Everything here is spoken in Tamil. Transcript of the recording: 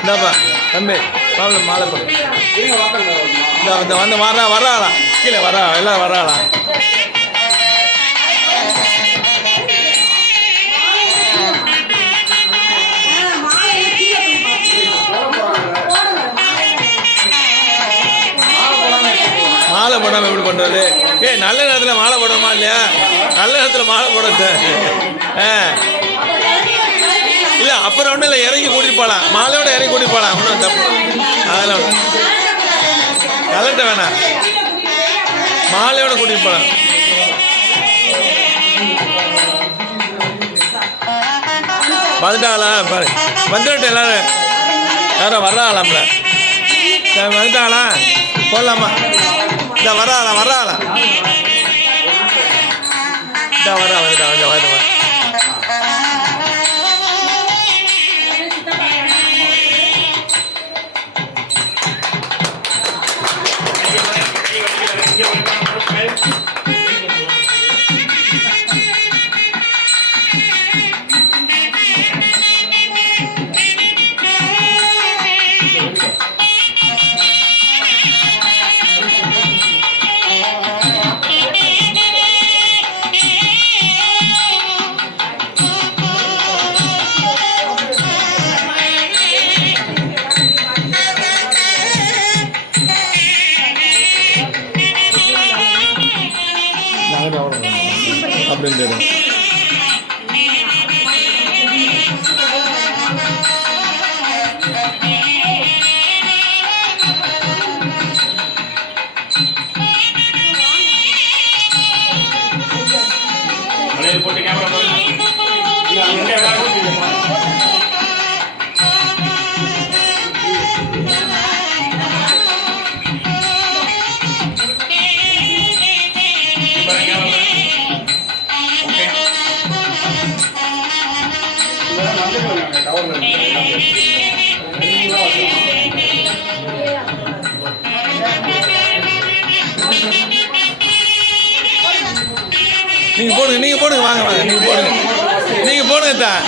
இந்தாப்பா தம்பி மாப்பிள்ள மாலை போடு. இந்த வந்து வராளா கீழே வரா எல்லாம் வராளா. மாலை போடாமல் எப்படி பண்ணுறது? நல்ல நேரத்தில் மாலை போடணுமா இல்லையா? நல்ல நேரத்தில் மாலை போடுறது. இல்லை அப்புறம் ஒன்றும் இல்லை, இறங்கி கூட்டிட்டு போகலாம். மாலையோட இறங்கி கூட்டிட்டு போகலாம், ஒன்றும் தப்பு அதெல்லாம் கலட்ட வேணாம், மாலையோட கூட்டிட்டு போகலாம். வந்துட்டாங்களா பாரு, வந்துட்டு எல்லாரும் யாரும் வர்றாங்களாம்ல, வந்துட்டாங்களா போடலாமா? இந்த வராளா இந்த வரா வந்துட்டா வந்து அப்படின்னு போட்டு கேமரா நீங்க போடுங்க வாங்க நீங்க போடுங்க தான்.